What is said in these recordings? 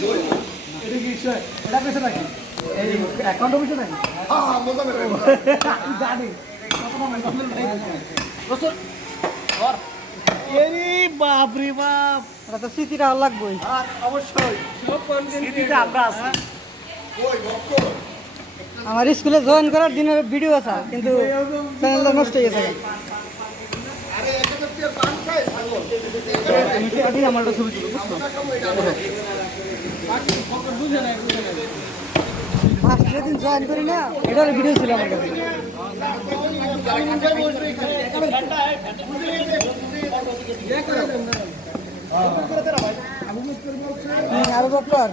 এটা কি এটা পেছে নাকি এই অ্যাকাউন্ট অফিসে নাকি হ্যাঁ বলতাম জানি এরি বাপ রে বাপ এটা তো স্মৃতিটা ভালো লাগবেই। অবশ্যই সব স্মৃতিতে আমরা আছি আমার স্কুলে জয়েন করার দিনের ভিডিও আছে কিন্তু চ্যানেলটা নষ্ট হয়ে গেছে। আমি আমার একটা ছবি তুলি ফার্স্ট যেদিন জয়েন করি না এটার ভিডিও ছিল আমার কাছে। আরো বক্কর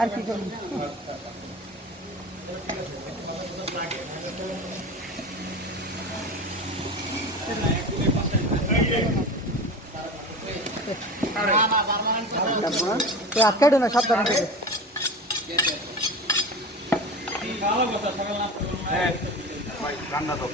আর কি করবো আটকাইটো না সাবধান থেকে রান্না তো